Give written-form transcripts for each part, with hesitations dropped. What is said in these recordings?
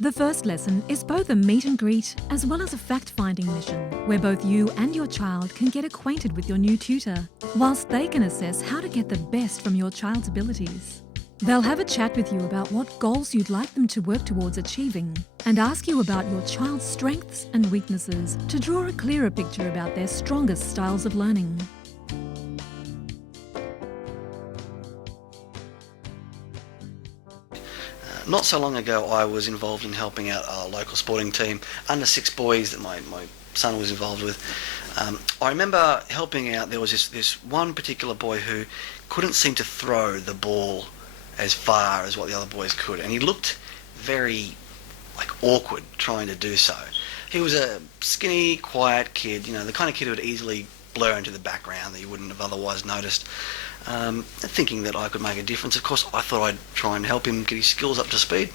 The first lesson is both a meet and greet as well as a fact-finding mission, where both you and your child can get acquainted with your new tutor, whilst they can assess how to get the best from your child's abilities. They'll have a chat with you about what goals you'd like them to work towards achieving, and ask you about your child's strengths and weaknesses to draw a clearer picture about their strongest styles of learning. Not so long ago, I was involved in helping out a local sporting team, under 6 boys that my son was involved with. I remember helping out. There was this one particular boy who couldn't seem to throw the ball as far as what the other boys could, and he looked very awkward trying to do so. He was a skinny, quiet kid, the kind of kid who would easily blur into the background that you wouldn't have otherwise noticed. Thinking that I could make a difference, of course, I thought I'd try and help him get his skills up to speed.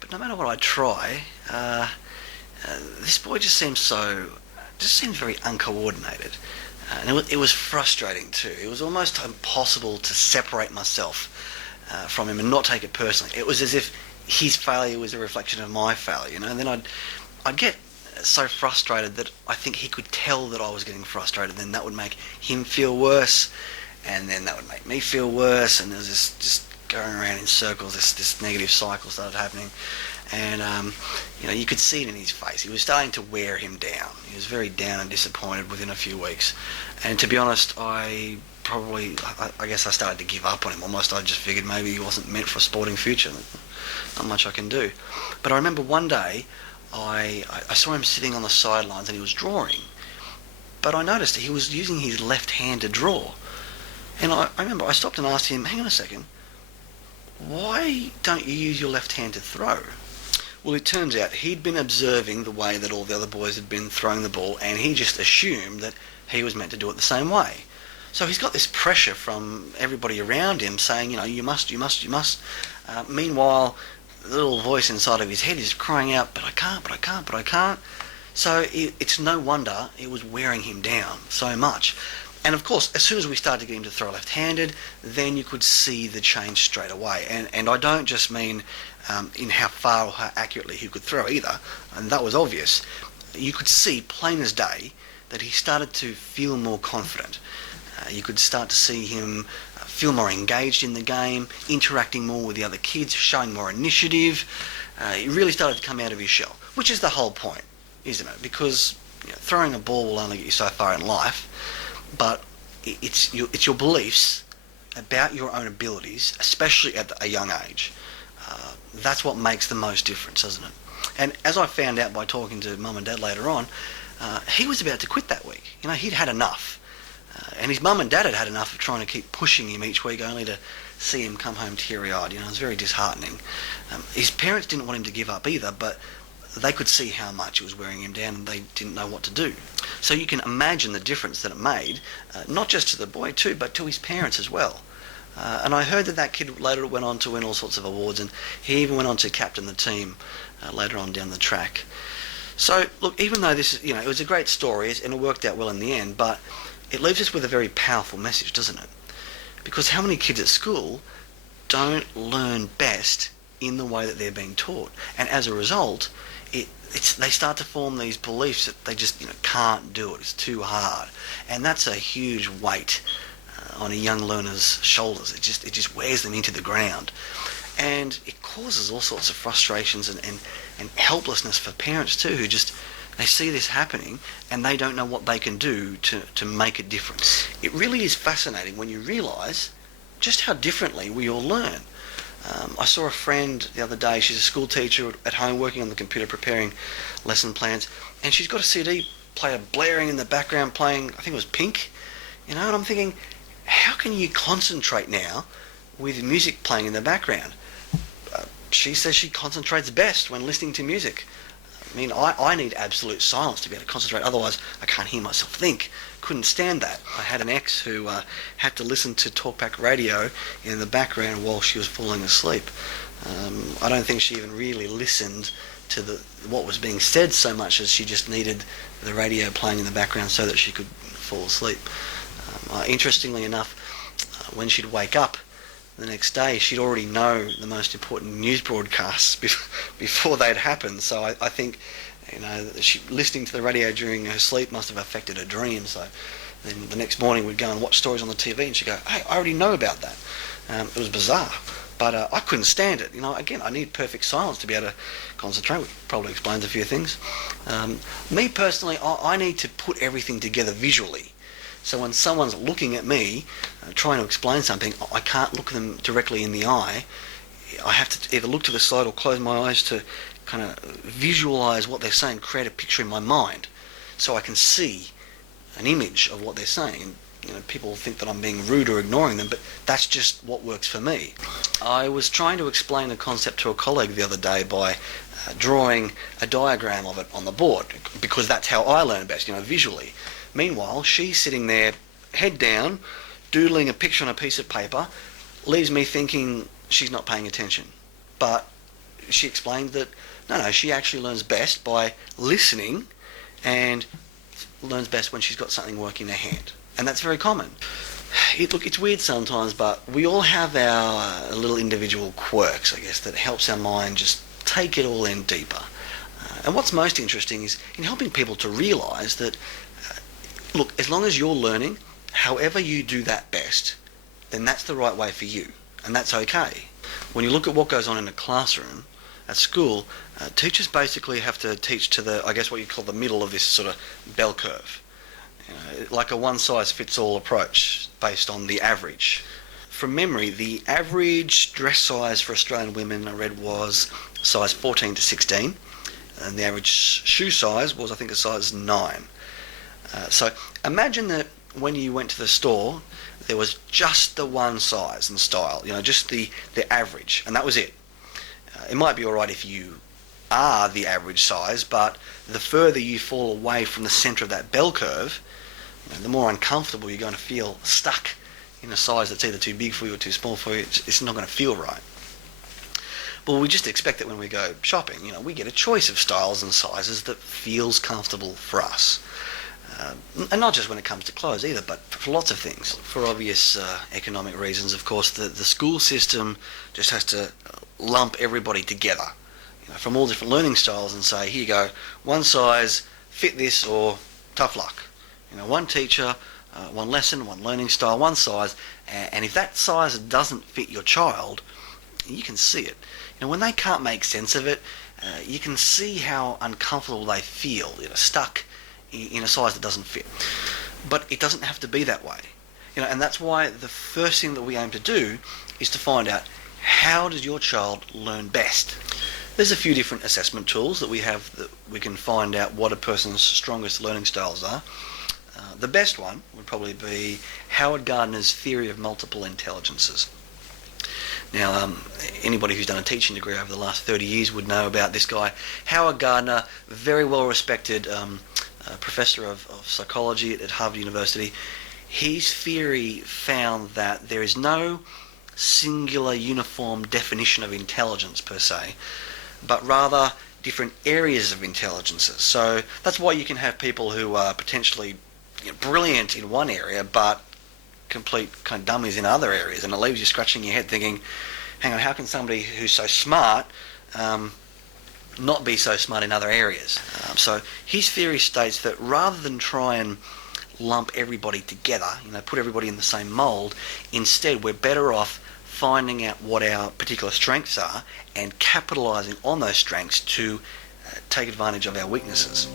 But no matter what I try, this boy just seems very uncoordinated. And it was frustrating too. It was almost impossible to separate myself from him and not take it personally. It was as if his failure was a reflection of my failure, And then I'd get so frustrated that I think he could tell that I was getting frustrated. Then that would make him feel worse, and then that would make me feel worse, and there was this just going around in circles. This negative cycle started happening, and you could see it in his face. He was starting to wear him down. He was very down and disappointed within a few weeks, and to be honest, I guess I started to give up on him. Almost, I just figured maybe he wasn't meant for a sporting future. Not much I can do. But I remember one day I saw him sitting on the sidelines and he was drawing, but I noticed he was using his left hand to draw. And I remember I stopped and asked him, hang on a second, why don't you use your left hand to throw? Well, it turns out he'd been observing the way that all the other boys had been throwing the ball, and he just assumed that he was meant to do it the same way. So he's got this pressure from everybody around him saying, you must. Meanwhile, the little voice inside of his head is crying out, but I can't. So it's no wonder it was wearing him down so much. And of course, as soon as we started to get him to throw left-handed, then you could see the change straight away. And I don't just mean in how far or how accurately he could throw either, and that was obvious. You could see plain as day that he started to feel more confident. You could start to see him feel more engaged in the game, interacting more with the other kids, showing more initiative. He really started to come out of his shell, which is the whole point, isn't it? Because throwing a ball will only get you so far in life, but it's your beliefs about your own abilities, especially at a young age. That's what makes the most difference, isn't it? And as I found out by talking to Mum and Dad later on, he was about to quit that week. He'd had enough. And his mum and dad had enough of trying to keep pushing him each week, only to see him come home teary-eyed. It was very disheartening. His parents didn't want him to give up either, but they could see how much it was wearing him down, and they didn't know what to do. So you can imagine the difference that it made, not just to the boy too, but to his parents as well. And I heard that kid later went on to win all sorts of awards, and he even went on to captain the team later on down the track. So look, even though this is, it was a great story and it worked out well in the end, but it leaves us with a very powerful message, doesn't it? Because how many kids at school don't learn best in the way that they're being taught? And as a result, they start to form these beliefs that they just can't do it. It's too hard, and that's a huge weight on a young learner's shoulders. It just wears them into the ground, and it causes all sorts of frustrations and helplessness for parents too, who just they see this happening and they don't know what they can do to make a difference. It really is fascinating when you realise just how differently we all learn. I saw a friend the other day. She's a school teacher at home working on the computer preparing lesson plans, and she's got a CD player blaring in the background playing, I think it was Pink, and I'm thinking, how can you concentrate now with music playing in the background? She says she concentrates best when listening to music. I need absolute silence to be able to concentrate, otherwise I can't hear myself think. Couldn't stand that. I had an ex who had to listen to talkback radio in the background while she was falling asleep. I don't think she even really listened to what was being said so much as she just needed the radio playing in the background so that she could fall asleep. Interestingly enough, when she'd wake up, the next day she'd already know the most important news broadcasts before they'd happened. So I think, listening to the radio during her sleep must have affected her dreams. So then the next morning we'd go and watch stories on the TV, and she'd go, "Hey, I already know about that." It was bizarre, but I couldn't stand it. Again, I need perfect silence to be able to concentrate, which probably explains a few things. Me personally, I need to put everything together visually. So when someone's looking at me, trying to explain something, I can't look them directly in the eye. I have to either look to the side or close my eyes to kind of visualise what they're saying, create a picture in my mind, so I can see an image of what they're saying. People think that I'm being rude or ignoring them, but that's just what works for me. I was trying to explain a concept to a colleague the other day by drawing a diagram of it on the board, because that's how I learn best, visually. Meanwhile, she's sitting there, head down, doodling a picture on a piece of paper, leaves me thinking she's not paying attention. But she explained that, no, she actually learns best by listening, and learns best when she's got something working in her hand. And that's very common. It's weird sometimes, but we all have our little individual quirks, I guess, that helps our mind just take it all in deeper. And what's most interesting is in helping people to realise that, look, as long as you're learning, however you do that best, then that's the right way for you, and that's okay. When you look at what goes on in a classroom, at school, teachers basically have to teach to what you call the middle of this sort of bell curve. Like a one-size-fits-all approach based on the average. From memory, the average dress size for Australian women, I read, was size 14 to 16, and the average shoe size was, I think, a size 9. So imagine that when you went to the store, there was just the one size and style, just the average, and that was it. It might be alright if you are the average size, but the further you fall away from the centre of that bell curve, the more uncomfortable you're going to feel stuck in a size that's either too big for you or too small for you. It's not going to feel right. But we just expect that when we go shopping, we get a choice of styles and sizes that feels comfortable for us. And not just when it comes to clothes either, but for lots of things. For obvious economic reasons, of course, the school system just has to lump everybody together, from all different learning styles, and say, here you go, one size, fit this, or tough luck. One teacher, one lesson, one learning style, one size, and if that size doesn't fit your child, you can see it. When they can't make sense of it, you can see how uncomfortable they feel, stuck in a size that doesn't fit. But it doesn't have to be that way. And that's why the first thing that we aim to do is to find out, how does your child learn best? There's a few different assessment tools that we have that we can find out what a person's strongest learning styles are. The best one would probably be Howard Gardner's theory of multiple intelligences. Now, anybody who's done a teaching degree over the last 30 years would know about this guy. Howard Gardner, very well respected professor of psychology at Harvard University. His theory found that there is no singular uniform definition of intelligence per se, but rather different areas of intelligences. So that's why you can have people who are potentially brilliant in one area but complete kind of dummies in other areas, and it leaves you scratching your head thinking, hang on, how can somebody who's so smart not be so smart in other areas? So his theory states that rather than try and lump everybody together, put everybody in the same mould, instead we're better off finding out what our particular strengths are and capitalising on those strengths to take advantage of our weaknesses.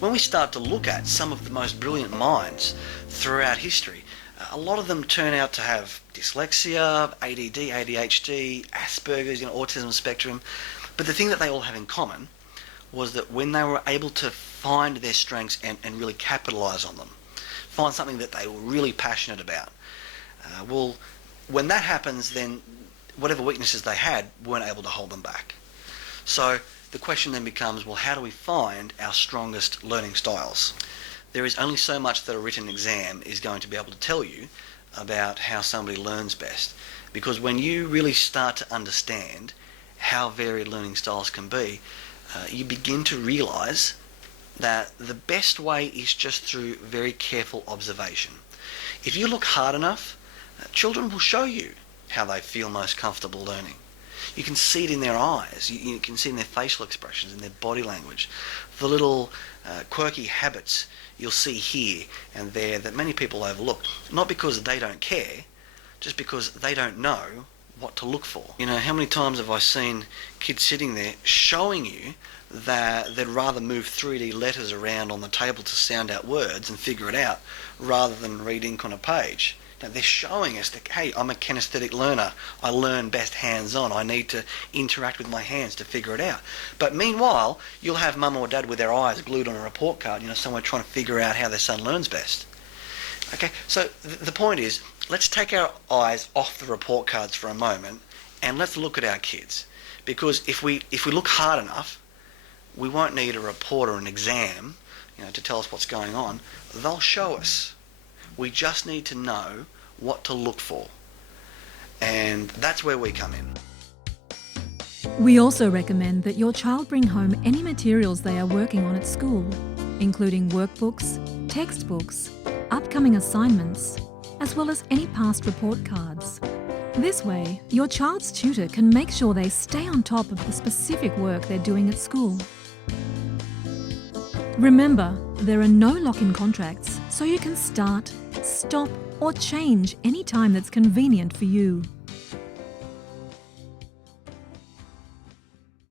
When we start to look at some of the most brilliant minds throughout history, a lot of them turn out to have dyslexia, ADD, ADHD, Asperger's, autism spectrum. But the thing that they all have in common was that when they were able to find their strengths and really capitalise on them, find something that they were really passionate about, Well, when that happens, then whatever weaknesses they had weren't able to hold them back. So the question then becomes, well, how do we find our strongest learning styles? There is only so much that a written exam is going to be able to tell you about how somebody learns best. Because when you really start to understand how varied learning styles can be, you begin to realise that the best way is just through very careful observation. If you look hard enough, children will show you how they feel most comfortable learning. You can see it in their eyes, you can see it in their facial expressions, in their body language. The little quirky habits you'll see here and there that many people overlook, not because they don't care, just because they don't know what to look for. You know, how many times have I seen kids sitting there showing you that they'd rather move 3D letters around on the table to sound out words and figure it out rather than read ink on a page. Now, they're showing us that, hey, I'm a kinesthetic learner. I learn best hands-on. I need to interact with my hands to figure it out. But meanwhile, you'll have mum or dad with their eyes glued on a report card, somewhere trying to figure out how their son learns best. Okay, so the point is, let's take our eyes off the report cards for a moment and let's look at our kids. Because if we look hard enough, we won't need a report or an exam, to tell us what's going on. They'll show us. We just need to know what to look for. And that's where we come in. We also recommend that your child bring home any materials they are working on at school, including workbooks, textbooks, upcoming assignments, as well as any past report cards. This way, your child's tutor can make sure they stay on top of the specific work they're doing at school. Remember, there are no lock-in contracts, so you can start, stop, or change any time that's convenient for you.